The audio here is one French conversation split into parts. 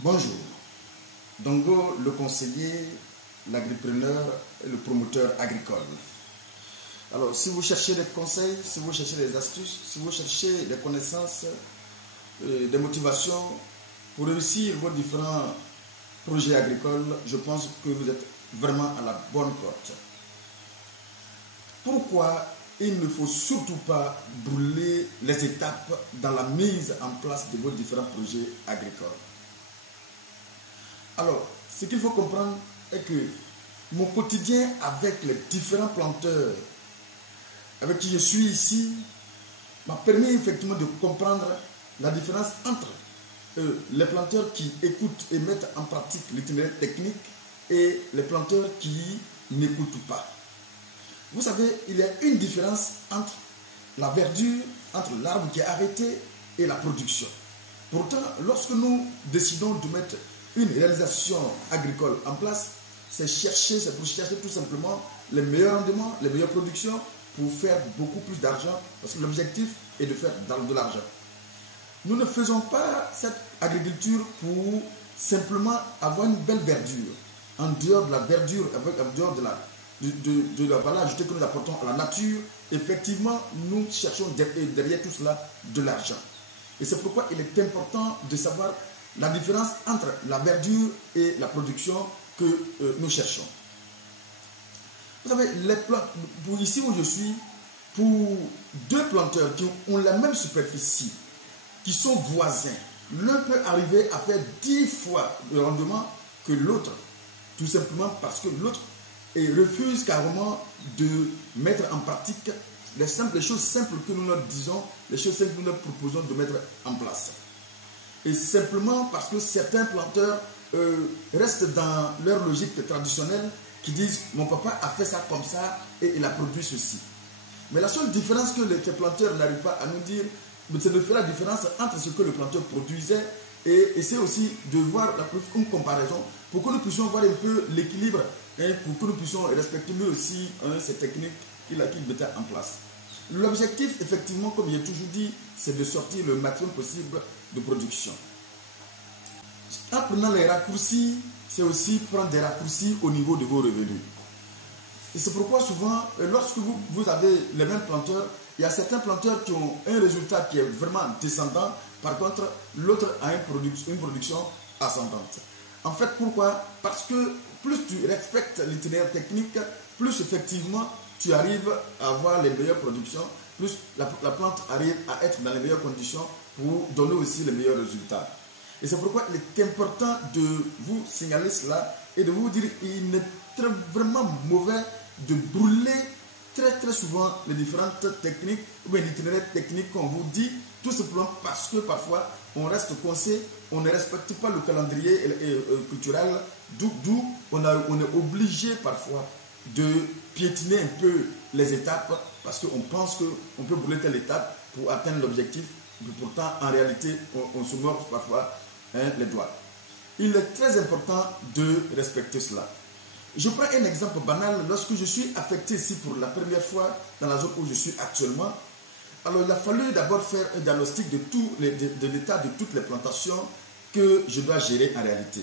Bonjour, Dongo, le conseiller, l'agripreneur et le promoteur agricole. Alors, si vous cherchez des conseils, si vous cherchez des astuces, si vous cherchez des connaissances, des motivations pour réussir vos différents projets agricoles, je pense que vous êtes vraiment à la bonne porte. Pourquoi il ne faut surtout pas brûler les étapes dans la mise en place de vos différents projets agricoles? Alors, ce qu'il faut comprendre est que mon quotidien avec les différents planteurs avec qui je suis ici m'a permis effectivement de comprendre la différence entre les planteurs qui écoutent et mettent en pratique l'itinéraire technique et les planteurs qui n'écoutent pas. Vous savez, il y a une différence entre la verdure, entre l'arbre qui est arrêté et la production. Pourtant, lorsque nous décidons de mettre une réalisation agricole en place, c'est pour chercher tout simplement les meilleurs rendements, les meilleures productions pour faire beaucoup plus d'argent, parce que l'objectif est de faire de l'argent. Nous ne faisons pas cette agriculture pour simplement avoir une belle verdure. En dehors de la verdure, en dehors de la valeur ajoutée que nous apportons à la nature, effectivement, nous cherchons derrière tout cela de l'argent. Et c'est pourquoi il est important de savoir la différence entre la verdure et la production que nous cherchons. Vous savez, ici où je suis, pour deux planteurs qui ont la même superficie, qui sont voisins, l'un peut arriver à faire 10 fois le rendement que l'autre, tout simplement parce que l'autre refuse carrément de mettre en pratique les choses simples que nous leur disons, les choses simples que nous leur proposons de mettre en place. Et simplement parce que certains planteurs restent dans leur logique traditionnelle qui disent « mon papa a fait ça comme ça et il a produit ceci ». Mais la seule différence que les planteurs n'arrivent pas à nous dire, c'est de faire la différence entre ce que le planteur produisait et essayer aussi de voir une comparaison pour que nous puissions voir un peu l'équilibre, pour que nous puissions respecter lui aussi ces techniques qu'il mettait en place. L'objectif, effectivement, comme j'ai toujours dit, c'est de sortir le maximum possible de production. En prenant les raccourcis, c'est aussi prendre des raccourcis au niveau de vos revenus. Et c'est pourquoi souvent, lorsque vous avez les mêmes planteurs, il y a certains planteurs qui ont un résultat qui est vraiment descendant, par contre, l'autre a une production ascendante. En fait, pourquoi? Parce que plus tu respectes l'itinéraire technique, plus effectivement tu arrives à avoir les meilleures productions, plus la plante arrive à être dans les meilleures conditions pour donner aussi les meilleurs résultats. Et c'est pourquoi il est important de vous signaler cela et de vous dire qu'il est vraiment mauvais de brûler très souvent les différentes techniques ou bien l'itinéraire technique qu'on vous dit, tout simplement parce que parfois on reste coincé, on ne respecte pas le calendrier culturel, d'où on est obligé parfois de piétiner un peu les étapes parce qu'on pense qu'on peut brûler telle étape pour atteindre l'objectif, mais pourtant en réalité on se mord parfois les doigts. Il est très important de respecter cela. Je prends un exemple banal. Lorsque je suis affecté ici pour la première fois dans la zone où je suis actuellement, alors il a fallu d'abord faire un diagnostic de l'état de toutes les plantations que je dois gérer en réalité.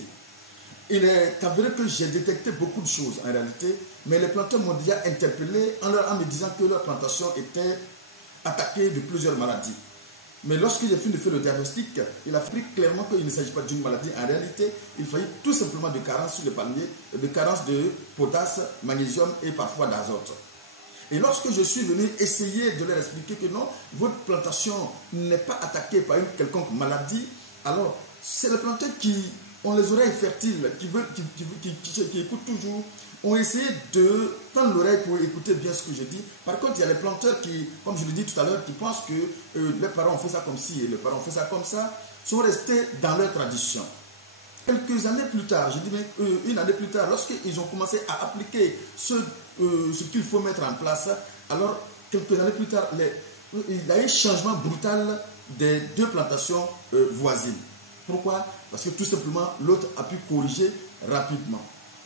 Il est avéré que j'ai détecté beaucoup de choses en réalité, mais les planteurs m'ont déjà interpellé en me disant que leur plantation était attaquée de plusieurs maladies. Mais lorsque j'ai fini de faire le diagnostic, il a appris clairement qu'il ne s'agit pas d'une maladie. En réalité, il fallait tout simplement de carence sur le palmier, de carence de potasse, magnésium et parfois d'azote. Et lorsque je suis venu essayer de leur expliquer que non, votre plantation n'est pas attaquée par une quelconque maladie, alors c'est les planteurs qui ont les oreilles fertiles, qui écoutent toujours, ont essayé de tendre l'oreille pour écouter bien ce que je dis. Par contre, il y a les planteurs qui, comme je le dis tout à l'heure, qui pensent que les parents ont fait ça comme ci et les parents ont fait ça comme ça, sont restés dans leur tradition. Quelques années plus tard, je dis même une année plus tard, lorsqu'ils ont commencé à appliquer ce qu'il faut mettre en place, alors quelques années plus tard, il y a eu un changement brutal des deux plantations voisines. Pourquoi? Parce que tout simplement, l'autre a pu corriger rapidement.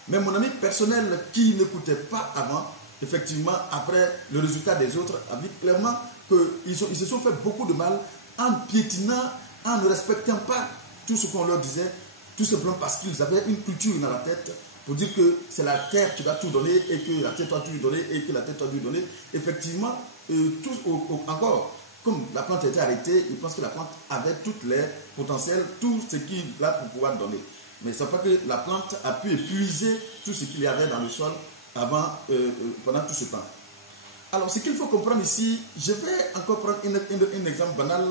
Mais mon ami personnel qui n'écoutait pas avant, effectivement, après le résultat des autres, a vu clairement qu'ils se sont fait beaucoup de mal en piétinant, en ne respectant pas tout ce qu'on leur disait, tout simplement parce qu'ils avaient une culture dans la tête pour dire que c'est la terre qui va tout donner et que la terre doit tout donner et que la terre doit tout donner. Effectivement, encore, comme la plante était arrêtée, ils pensent que la plante avait toutes les potentiels, tout ce qu'il a pour pouvoir donner. Mais c'est pas que la plante a pu épuiser tout ce qu'il y avait dans le sol pendant tout ce temps. Alors, ce qu'il faut comprendre ici, je vais encore prendre un exemple banal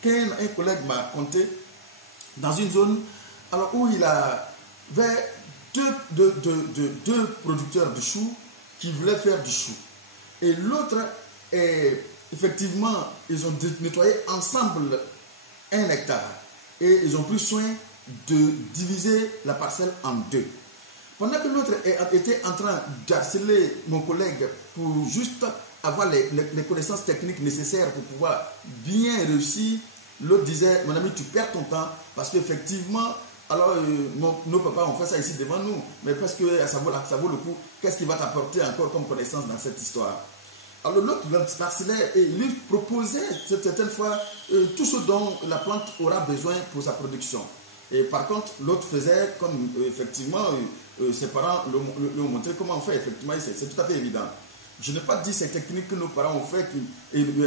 qu'un collègue m'a conté dans une zone alors, où il avait deux producteurs de choux qui voulaient faire du chou. Et l'autre, effectivement, ils ont nettoyé ensemble 1 hectare. Et ils ont pris soin de diviser la parcelle en 2. Pendant que l'autre était en train d'harceler mon collègue pour juste avoir les connaissances techniques nécessaires pour pouvoir bien réussir, l'autre disait, mon ami, tu perds ton temps parce qu'effectivement, alors nos papas ont fait ça ici devant nous, mais parce que ça vaut le coup, qu'est-ce qui va t'apporter encore comme connaissance dans cette histoire? Alors l'autre harcelait et il lui proposait certaines fois tout ce dont la plante aura besoin pour sa production. Et par contre, l'autre faisait comme effectivement ses parents lui ont montré comment on fait. Effectivement, c'est tout à fait évident. Je n'ai pas dit ces techniques que nos parents ont fait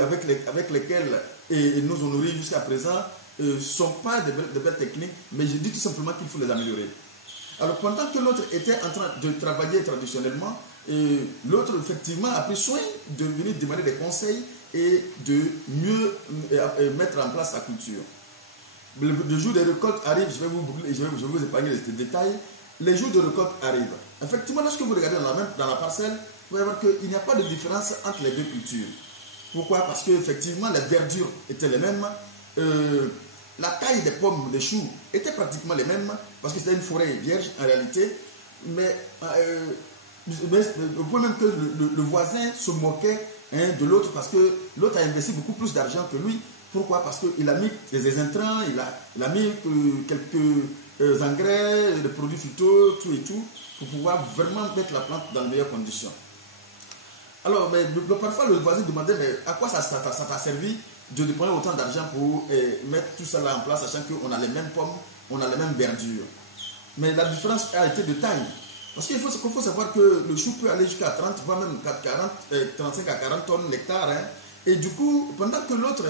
avec lesquelles ils nous ont nourris jusqu'à présent ne sont pas de belles techniques, mais je dis tout simplement qu'il faut les améliorer. Alors pendant que l'autre était en train de travailler traditionnellement, l'autre effectivement a pris soin de venir demander des conseils et de mieux mettre en place sa culture. Le jour des récoltes arrive, je vais vous épargner les détails. Les jours de récolte arrivent. Effectivement, lorsque vous regardez dans la parcelle, vous allez voir qu'il n'y a pas de différence entre les deux cultures. Pourquoi? Parce qu'effectivement, les verdures étaient les mêmes. La taille des pommes, des choux étaient pratiquement les mêmes, parce que c'était une forêt vierge en réalité. Mais au point même que le voisin se moquait de l'autre, parce que l'autre a investi beaucoup plus d'argent que lui. Pourquoi? Parce qu'il a mis des intrants, il a mis quelques engrais, des produits phyto, tout et tout, pour pouvoir vraiment mettre la plante dans les meilleures conditions. Alors, mais parfois le voisin demandait, mais à quoi ça t'a servi de dépenser autant d'argent pour mettre tout ça là en place, sachant qu'on a les mêmes pommes, on a les mêmes verdures. Mais la différence a été de taille. Parce qu'il faut savoir que le chou peut aller jusqu'à 30, voire même 35 à 40 tonnes l'hectare. Hein. Et du coup, pendant que l'autre...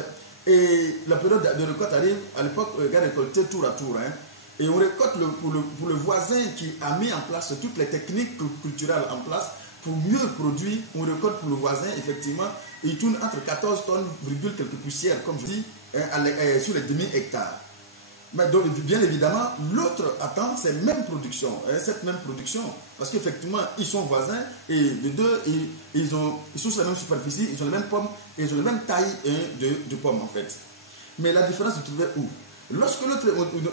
Et la période de récolte arrive, à l'époque, on récoltait tour à tour. Hein, et on récolte pour le voisin qui a mis en place toutes les techniques culturelles en place pour mieux produire. On récolte pour le voisin, effectivement, et il tourne entre 14 tonnes, quelques poussières, comme je dis, sur les demi-hectares. Mais donc, bien évidemment, l'autre attend cette même production, parce qu'effectivement, ils sont voisins et les deux, ils sont sur la même superficie, ils ont les mêmes pommes et ils ont la même taille de pommes en fait. Mais la différence se trouvait où? Lorsque l'autre,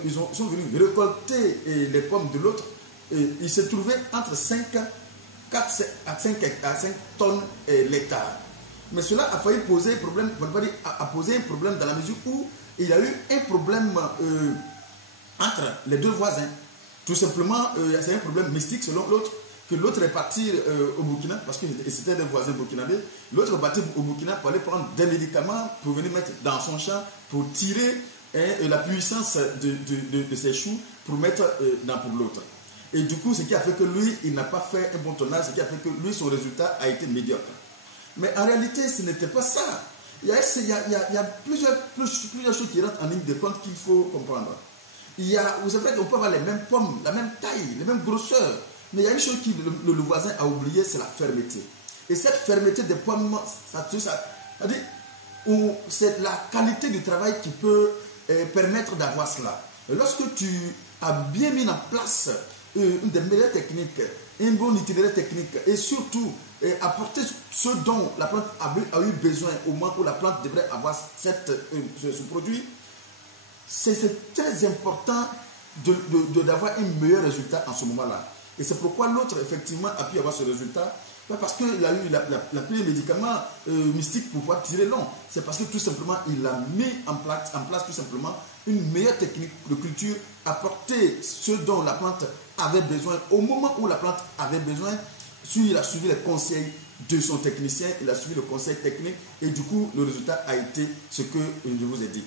ils sont venus récolter les pommes de l'autre, ils se trouvaient entre 5 tonnes l'hectare. Mais cela a failli poser un problème, dans la mesure où il y a eu un problème entre les deux voisins. Tout simplement, c'est un problème mystique selon l'autre, que l'autre est parti au Burkina, parce que c'était des voisins burkinabés. L'autre est parti au Burkina pour aller prendre des médicaments pour venir mettre dans son champ, pour tirer la puissance de ses choux, pour mettre pour l'autre. Et du coup, ce qui a fait que lui, il n'a pas fait un bon tonnage, ce qui a fait que lui, son résultat a été médiocre. Mais en réalité, ce n'était pas ça. Il y a plusieurs choses qui rentrent en ligne de compte qu'il faut comprendre. Vous savez qu'on peut avoir les mêmes pommes, la même taille, les mêmes grosseurs. Mais il y a une chose que le voisin a oublié, c'est la fermeté. Et cette fermeté des pommes, c'est la qualité du travail qui peut permettre d'avoir cela. Et lorsque tu as bien mis en place une des meilleures techniques, une bonne itinéraire technique et surtout apporter ce dont la plante a eu besoin au moment où la plante devrait avoir ce produit, c'est très important d'avoir un meilleur résultat en ce moment-là. Et c'est pourquoi l'autre, effectivement, a pu avoir ce résultat. Pas parce qu'il a eu la plus de médicaments mystiques pour pouvoir tirer long. C'est parce que tout simplement, il a mis en place tout simplement une meilleure technique de culture, apporter ce dont la plante avait besoin au moment où la plante avait besoin. Il a suivi les conseils de son technicien, il a suivi le conseil technique et du coup, le résultat a été ce que je vous ai dit.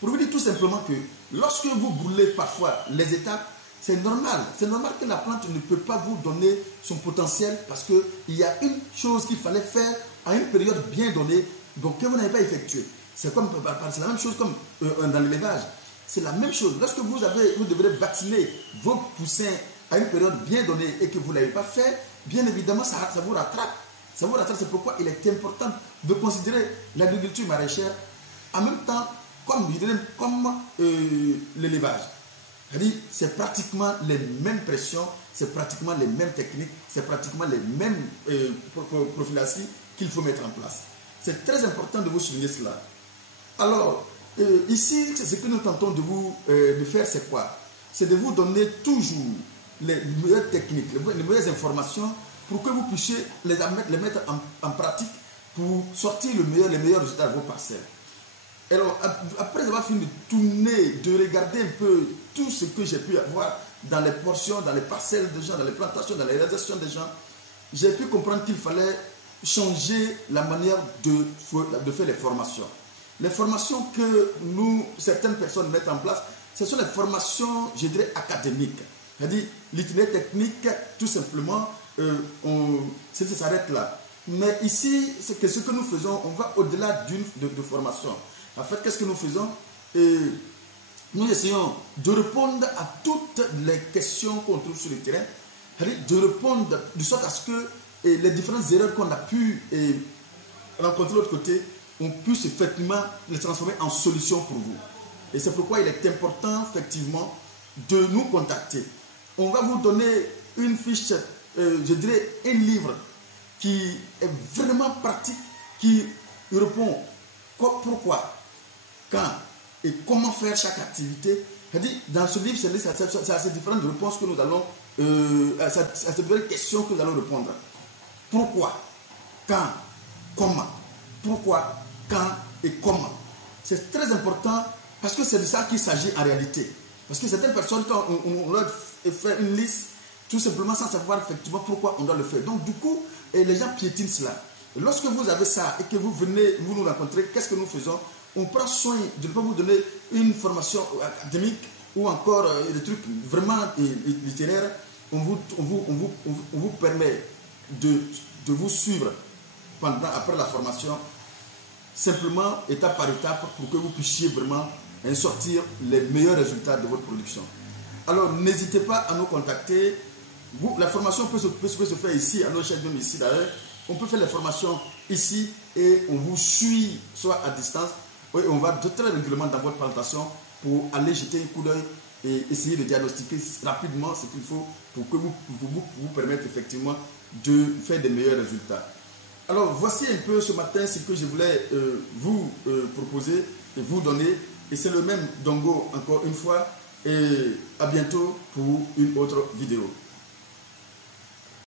Pour vous dire tout simplement que lorsque vous brûlez parfois les étapes, c'est normal. C'est normal que la plante ne peut pas vous donner son potentiel parce qu'il y a une chose qu'il fallait faire à une période bien donnée, donc que vous n'avez pas effectuée. C'est la même chose comme dans l'élevage. C'est la même chose. Lorsque vous devrez vacciner vos poussins à une période bien donnée et que vous ne l'avez pas fait, bien évidemment, ça vous rattrape. Ça vous rattrape. C'est pourquoi il est important de considérer l'agriculture maraîchère en même temps comme l'élevage. C'est pratiquement les mêmes pressions, c'est pratiquement les mêmes techniques, c'est pratiquement les mêmes prophylaxies qu'il faut mettre en place. C'est très important de vous souligner cela. Alors, ici, ce que nous tentons de faire, c'est quoi? C'est de vous donner toujours les meilleures techniques, les meilleures informations pour que vous puissiez les mettre en pratique pour sortir les meilleurs résultats de vos parcelles. Alors, après avoir fini de tourner, de regarder un peu tout ce que j'ai pu avoir dans les portions, dans les parcelles de gens, dans les plantations, dans les réalisations des gens, j'ai pu comprendre qu'il fallait changer la manière de faire les formations. Les formations que certaines personnes mettent en place, ce sont les formations, je dirais, académiques. C'est-à-dire, l'itinéraire technique, tout simplement, ça s'arrête là. Mais ici, ce que nous faisons, on va au-delà de formation. En fait, qu'est-ce que nous faisons? Nous essayons de répondre à toutes les questions qu'on trouve sur le terrain, de répondre de sorte à ce que les différentes erreurs qu'on a pu rencontrer de l'autre côté, on puisse effectivement les transformer en solutions pour vous. Et c'est pourquoi il est important, effectivement, de nous contacter. On va vous donner une fiche, je dirais un livre qui est vraiment pratique, qui répond pourquoi, quand et comment faire chaque activité. C'est-à-dire, dans ce livre, c'est à ces différentes réponses que nous allons, à ces différentes questions que nous allons répondre. Pourquoi, quand, comment, pourquoi, quand et comment. C'est très important parce que c'est de ça qu'il s'agit en réalité. Parce que certaines personnes, quand on leur fait une liste, tout simplement sans savoir effectivement pourquoi on doit le faire. Donc du coup, les gens piétinent cela. Et lorsque vous avez ça et que vous venez, vous nous rencontrez, qu'est-ce que nous faisons? On prend soin de ne pas vous donner une formation académique ou encore des trucs vraiment littéraires. On vous permet de vous suivre après la formation, simplement étape par étape pour que vous puissiez vraiment sortir les meilleurs résultats de votre production. Alors n'hésitez pas à nous contacter. La formation peut se faire ici, à nos chaînes, même ici d'ailleurs. On peut faire les formations ici et on vous suit soit à distance et on va très régulièrement dans votre plantation pour aller jeter un coup d'œil et essayer de diagnostiquer rapidement ce qu'il faut pour que vous permettre effectivement de faire des meilleurs résultats. Alors voici un peu ce matin ce que je voulais vous proposer et vous donner. Et c'est le même Dongo encore une fois. Et à bientôt pour une autre vidéo.